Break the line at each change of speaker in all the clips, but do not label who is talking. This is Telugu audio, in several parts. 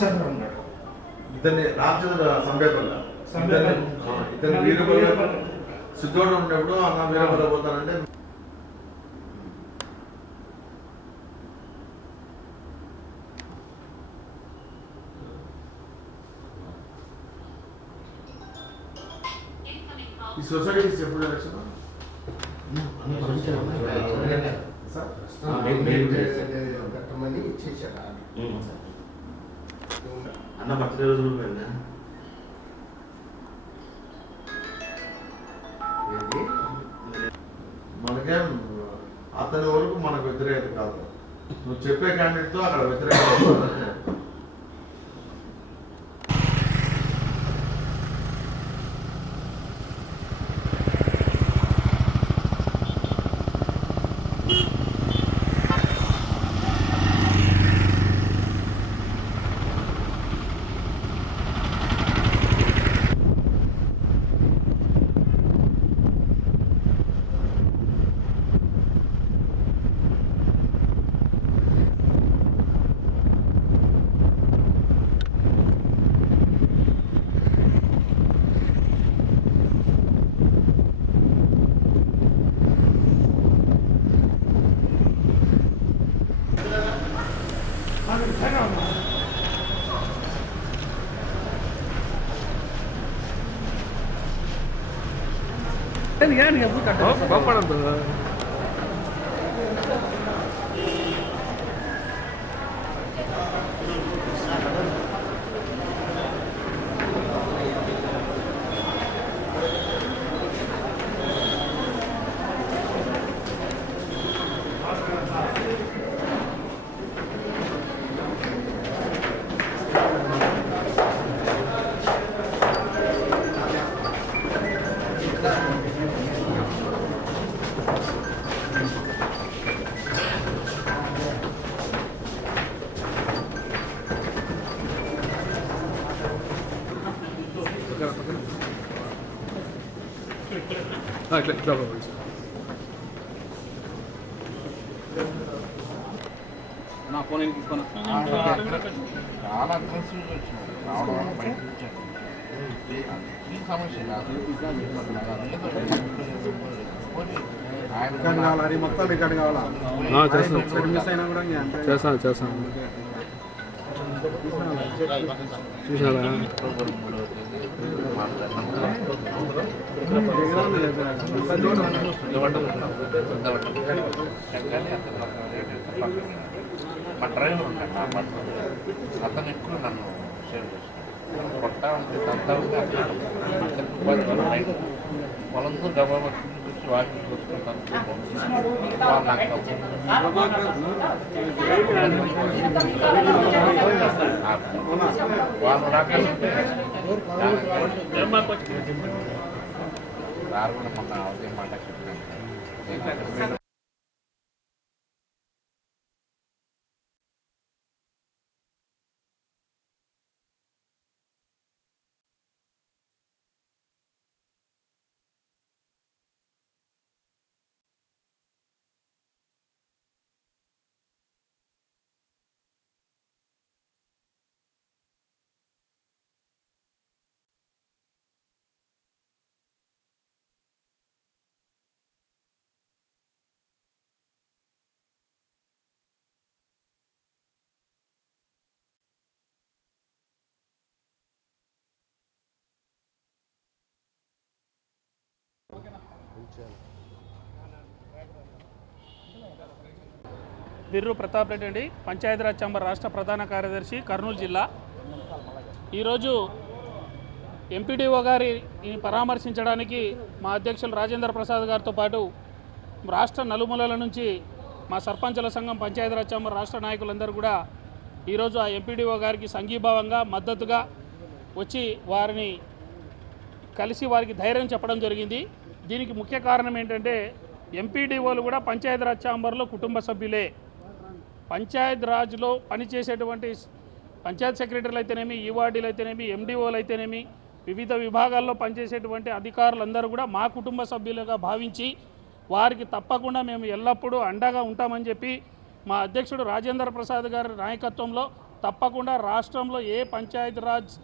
రామచంద్ర ఉన్నాడు
ఇతన్ని రామచంద్ర సంబేపల్ల ఇతను వీరభద్ర సిద్ధోడు ఉన్నప్పుడు అన్న వీరభద్ర పోతానంటే ఈ సొసైటీస్ ఎప్పుడు ఎలక్షన్ సార్?
ఇచ్చేసాడు
అన్న బర్త్డే రోజులు పోయిందా?
మనకేం అతని వరకు మనకు వ్యతిరేకత కాదు. నువ్వు చెప్పే క్యాండిడేట్తో అక్కడ వ్యతిరేకత ஏன்
நீங்கள் ఇట్లా ఇట్లా. నా ఫోన్ ఎందుకు తీసుకున్నా
చాలా అగ్రెసివ్ వచ్చినాడు రావడం వల్ల బయటకు వచ్చాడు ఈ సమస్య కాదు
చేస్తాను.
ఒకటి మిస్ అయినా కూడా ఇంకా అంతే.
చేస్తాను చేస్తాను చూసారా.
మా డ్రైవర్ ఉంటాడు నా పట్ల అతను ఎక్కువ నన్ను సేవ్ చేస్తాడు కొట్టా ఉంటే తంతా ఉంటే అక్కడ అతనికి ఉపాధి పొలంతో డబ్బా పట్టుకుని వచ్చి చూసుకుంటాను వాళ్ళు రాకపోతే కూడా మొన్న మాట చెప్పాను
బిర్రు ప్రతాప్ రెడ్డి అండి. పంచాయతీరాజ్ ఛాంబర్ రాష్ట్ర ప్రధాన కార్యదర్శి కర్నూలు జిల్లా. ఈరోజు ఎంపీడీఓ గారిని పరామర్శించడానికి మా అధ్యక్షులు రాజేంద్ర ప్రసాద్ గారితో పాటు రాష్ట్ర నలుమూలల నుంచి మా సర్పంచుల సంఘం పంచాయతీరాజ్ ఛాంబర్ రాష్ట్ర నాయకులందరూ కూడా ఈరోజు ఆ ఎంపీడీఓ గారికి సంఘీభావంగా మద్దతుగా వచ్చి వారిని కలిసి వారికి ధైర్యం చెప్పడం జరిగింది. దీనికి ముఖ్య కారణం ఏంటంటే ఎంపీడీఓలు కూడా పంచాయతీరాజ్ ఛాంబర్లో కుటుంబ సభ్యులే. పంచాయతీరాజ్లో పనిచేసేటువంటి పంచాయత్ సెక్రటరీలు అయితేనేమి ఈవార్డీలు అయితేనేమి ఎండిఓలు అయితేనేమి వివిధ విభాగాల్లో పనిచేసేటువంటి అధికారులందరూ కూడా మా కుటుంబ సభ్యులుగా భావించి వారికి తప్పకుండా మేము ఎల్లప్పుడూ అండగా ఉంటామని చెప్పి మా అధ్యక్షుడు రాజేంద్ర ప్రసాద్ గారి నాయకత్వంలో తప్పకుండా రాష్ట్రంలో ఏ పంచాయతీరాజ్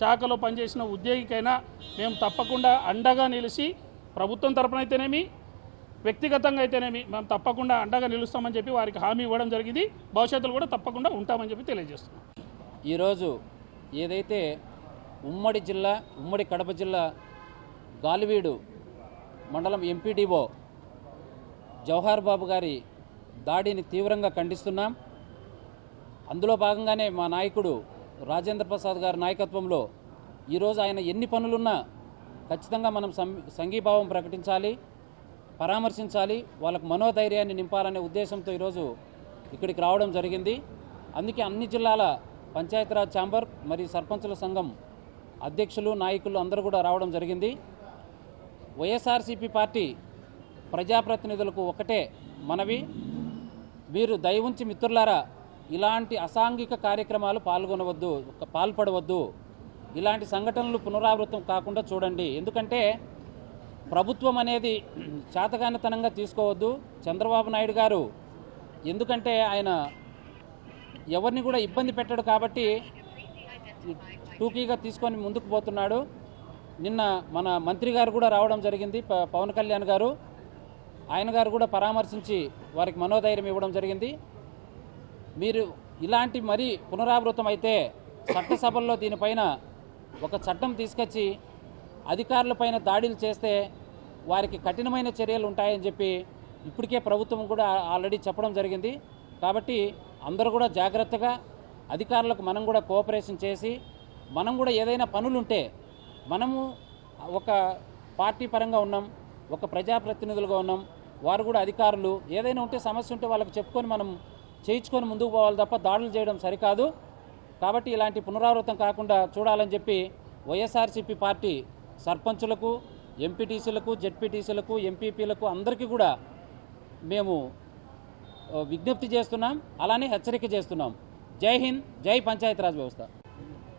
శాఖలో పనిచేసిన ఉద్యోగికైనా మేము తప్పకుండా అండగా నిలిచి ప్రభుత్వం తరపున అయితేనేమి వ్యక్తిగతంగా అయితేనేమి మేము తప్పకుండా అండగా నిలుస్తామని చెప్పి వారికి హామీ ఇవ్వడం జరిగింది. భవిష్యత్తులో కూడా తప్పకుండా ఉంటామని చెప్పి తెలియజేస్తున్నాం.
ఈరోజు ఏదైతే ఉమ్మడి జిల్లా ఉమ్మడి కడప జిల్లా గాలివీడు మండలం ఎంపీడీఓ జవహర్ బాబు గారి దాడిని తీవ్రంగా ఖండిస్తున్నాం. అందులో భాగంగానే మా నాయకుడు రాజేంద్ర ప్రసాద్ గారి నాయకత్వంలో ఈరోజు ఆయన ఎన్ని పనులున్నా ఖచ్చితంగా మనం సం సంఘీభావం ప్రకటించాలి పరామర్శించాలి వాళ్ళకు మనోధైర్యాన్ని నింపాలనే ఉద్దేశంతో ఈరోజు ఇక్కడికి రావడం జరిగింది. అందుకే అన్ని జిల్లాల పంచాయతీరాజ్ ఛాంబర్ మరియు సర్పంచుల సంఘం అధ్యక్షులు నాయకులు అందరూ కూడా రావడం జరిగింది. వైఎస్ఆర్సీపీ పార్టీ ప్రజాప్రతినిధులకు ఒకటే మనవి. మీరు దయ ఉంచి మిత్రులారా ఇలాంటి అసాంఘిక కార్యక్రమాలు పాల్గొనవద్దు పాల్పడవద్దు. ఇలాంటి సంఘటనలు పునరావృతం కాకుండా చూడండి. ఎందుకంటే ప్రభుత్వం అనేది చేతగానితనంగా తీసుకోవద్దు. చంద్రబాబు నాయుడు గారు ఎందుకంటే ఆయన ఎవరిని కూడా ఇబ్బంది పెట్టడు కాబట్టి టూకీగా తీసుకొని ముందుకు పోతున్నాడు. నిన్న మన మంత్రి గారు కూడా రావడం జరిగింది పవన్ కళ్యాణ్ గారు. ఆయన గారు కూడా పరామర్శించి వారికి మనోధైర్యం ఇవ్వడం జరిగింది. మీరు ఇలాంటి మరీ పునరావృతం అయితే చట్టసభల్లో దీనిపైన ఒక చట్టం తీసుకొచ్చి అధికారులపైన దాడులు చేస్తే వారికి కఠినమైన చర్యలు ఉంటాయని చెప్పి ఇప్పటికే ప్రభుత్వం కూడా ఆల్రెడీ చెప్పడం జరిగింది. కాబట్టి అందరూ కూడా జాగ్రత్తగా అధికారులకు మనం కూడా కోఆపరేషన్ చేసి మనం కూడా ఏదైనా పనులుంటే మనము ఒక పార్టీ పరంగా ఉన్నాం ఒక ప్రజాప్రతినిధులుగా ఉన్నాం వారు కూడా అధికారులు ఏదైనా ఉంటే సమస్య ఉంటే వాళ్ళకి చెప్పుకొని మనం చేయించుకొని ముందుకు పోవాలి తప్ప దాడులు చేయడం సరికాదు. కాబట్టి ఇలాంటి పునరావృతం కాకుండా చూడాలని చెప్పి వైఎస్ఆర్సీపీ పార్టీ సర్పంచులకు ఎంపీటీసీలకు జెడ్పీటీసీలకు ఎంపీపీలకు అందరికీ కూడా మేము విజ్ఞప్తి చేస్తున్నాం. అలానే హెచ్చరిక చేస్తున్నాం. జై హింద్ జై పంచాయతీరాజ్ వ్యవస్థ.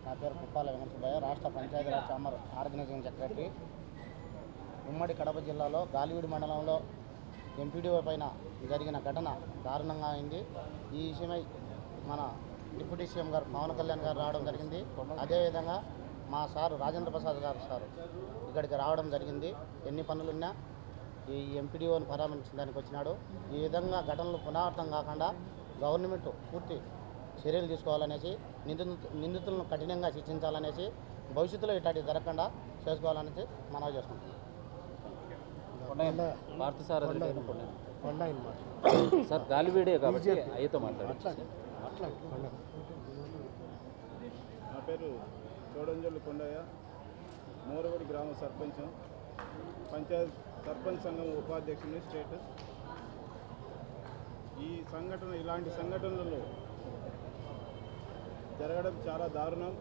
నా పేరు కుప్పాల వెంకట రాష్ట్ర పంచాయతీరాజ్ చాంబర్ ఆర్గనైజింగ్ సెక్రటరీ. ఉమ్మడి కడప జిల్లాలో గాలివీడి మండలంలో ఎంపీడీఓ పైన జరిగిన ఘటన దారుణంగా అయింది. ఈ విషయమై మన డిప్యూటీ సీఎం గారు పవన్ కళ్యాణ్ గారు రావడం జరిగింది. అదేవిధంగా మా సారు రాజేంద్ర ప్రసాద్ గారు సారు ఇక్కడికి రావడం జరిగింది. ఎన్ని పనులున్నా ఈ ఎంపీడీఓని పరామర్శించడానికి వచ్చినాడు. ఈ విధంగా ఘటనలు పునరావృతం కాకుండా గవర్నమెంట్ పూర్తి చర్యలు తీసుకోవాలనేసి నిందితు నిందితులను కఠినంగా శిక్షించాలనేసి భవిష్యత్తులో ఇట్లాంటివి జరగకుండా చేసుకోవాలనేసి మనవి చేసుకుంటున్నాం
భారత సార్ సార్ గాలివీడే కాబట్టి అయ్యతో మాట్లాడు.
నా పేరు చోడంజల్లి కొండయ్య మూరవడి గ్రామ సర్పంచ్. పంచాయత్ సర్పంచ్ సంఘం ఉపాధ్యక్షుని స్టేట్ ఈ సంఘటన ఇలాంటి సంఘటనలు జరగడం చాలా దారుణం.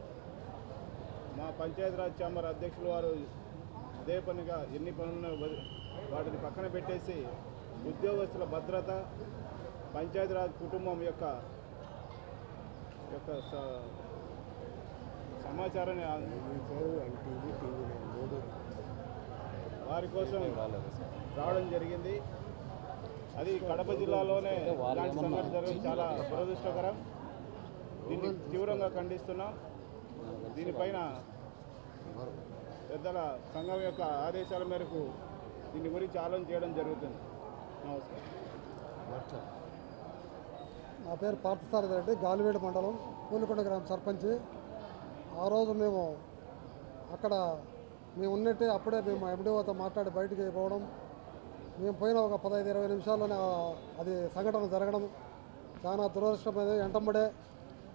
మా పంచాయతీరాజ్ ఛాంబర్ అధ్యక్షులు వారు అదే పనిగా ఎన్ని పనులను వది- వాటిని పక్కన పెట్టేసి ఉద్యోగస్తుల భద్రత పంచాయతీరాజ్ కుటుంబం యొక్క యొక్క స- సమాచారాన్ని వారి కోసం రావడం జరిగింది. అది కడప జిల్లాలోనే ఇలాంటి సంఘటన జరగడం చాలా దురదృష్టకరం. దీన్ని తీవ్రంగా ఖండిస్తున్నాం. దీనిపైన పెద్దల సంఘం యొక్క ఆదేశాల మేరకు దీని గురించి ఆలోచన చేయడం జరుగుతుంది.
నా పేరు పార్థసారథి రెడ్డి గాలివేడు మండలం పూలకొండ గ్రామ సర్పంచ్. ఆ రోజు మేము అక్కడ మేము ఉన్నట్టే అప్పుడే మేము ఎండిఓతో మాట్లాడి బయటికి పోవడం. మేము పోయిన ఒక పదహైదు ఇరవై నిమిషాల్లోనే అది సంఘటన జరగడం చాలా దురదృష్టమైనది. వెంటంబడే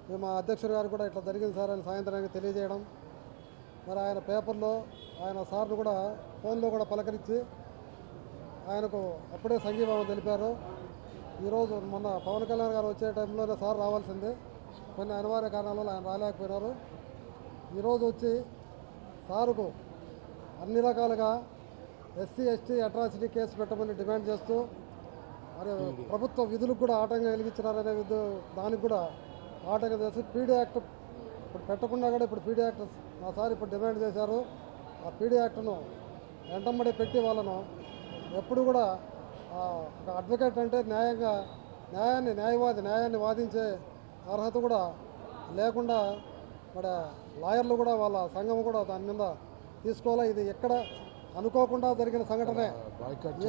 మేము ఆ అధ్యక్షుడు గారు కూడా ఇట్లా జరిగింది సార్ అని సాయంత్రానికి తెలియజేయడం. మరి ఆయన పేపర్లో ఆయన సార్ను కూడా ఫోన్లో కూడా పలకరించి ఆయనకు అప్పుడే సంఘీభావం తెలిపారు. ఈరోజు మొన్న పవన్ కళ్యాణ్ గారు వచ్చే టైంలోనే సార్ రావాల్సిందే. కొన్ని అనివార్య కారణాల వల్ల ఆయన రాలేకపోయినారు. ఈరోజు వచ్చి సారుకు అన్ని రకాలుగా ఎస్సీ ఎస్టీ అట్రాసిటీ కేసు పెట్టమని డిమాండ్ చేస్తూ మరి ప్రభుత్వ విధులకు కూడా ఆటంకం కలిగించినారనే విధు దానికి కూడా ఆటంకం చేసి పీడీ యాక్ట్ ఇప్పుడు పెట్టకుండా కూడా ఇప్పుడు పీడీ యాక్ట్ మా సార్ ఇప్పుడు డిమాండ్ చేశారు. ఆ పీడీ యాక్ట్ను వెంటబడి పెట్టి వాళ్ళను ఎప్పుడు కూడా ఒక అడ్వకేట్ అంటే న్యాయంగా న్యాయాన్ని న్యాయవాది న్యాయాన్ని వాదించే అర్హత కూడా లేకుండా మరి లాయర్లు కూడా వాళ్ళ సంఘం కూడా దాని మీద తీసుకోవాలా? ఇది ఎక్కడ అనుకోకుండా జరిగిన సంఘటనే.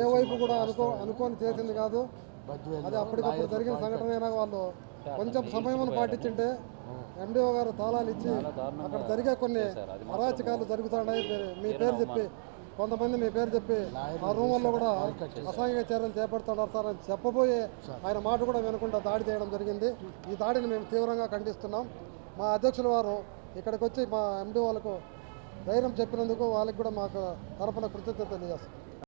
ఏ వైపు కూడా అనుకో అనుకోని చేసింది కాదు. అది అప్పటికప్పుడు జరిగిన సంఘటన అయినా వాళ్ళు కొంచెం సమయం పాటించింటే ఎండిఓ గారు తాళాలు ఇచ్చి అక్కడ జరిగే కొన్ని అరాచకాలు జరుగుతున్నాయి మీ పేరు చెప్పి కొంతమంది మీ పేరు చెప్పి ఆ వల్ల కూడా అసాంఘిక చర్యలు చేపడుతున్నారు సార్ అని చెప్పబోయే ఆయన మాట కూడా వినకుండా దాడి చేయడం జరిగింది. ఈ దాడిని మేము తీవ్రంగా ఖండిస్తున్నాం. మా అధ్యక్షుల వారు ఇక్కడికి వచ్చి మా ఎండి వాళ్ళకు ధైర్యం చెప్పినందుకు వాళ్ళకి కూడా మాకు తరపున కృతజ్ఞత తెలియజేస్తాం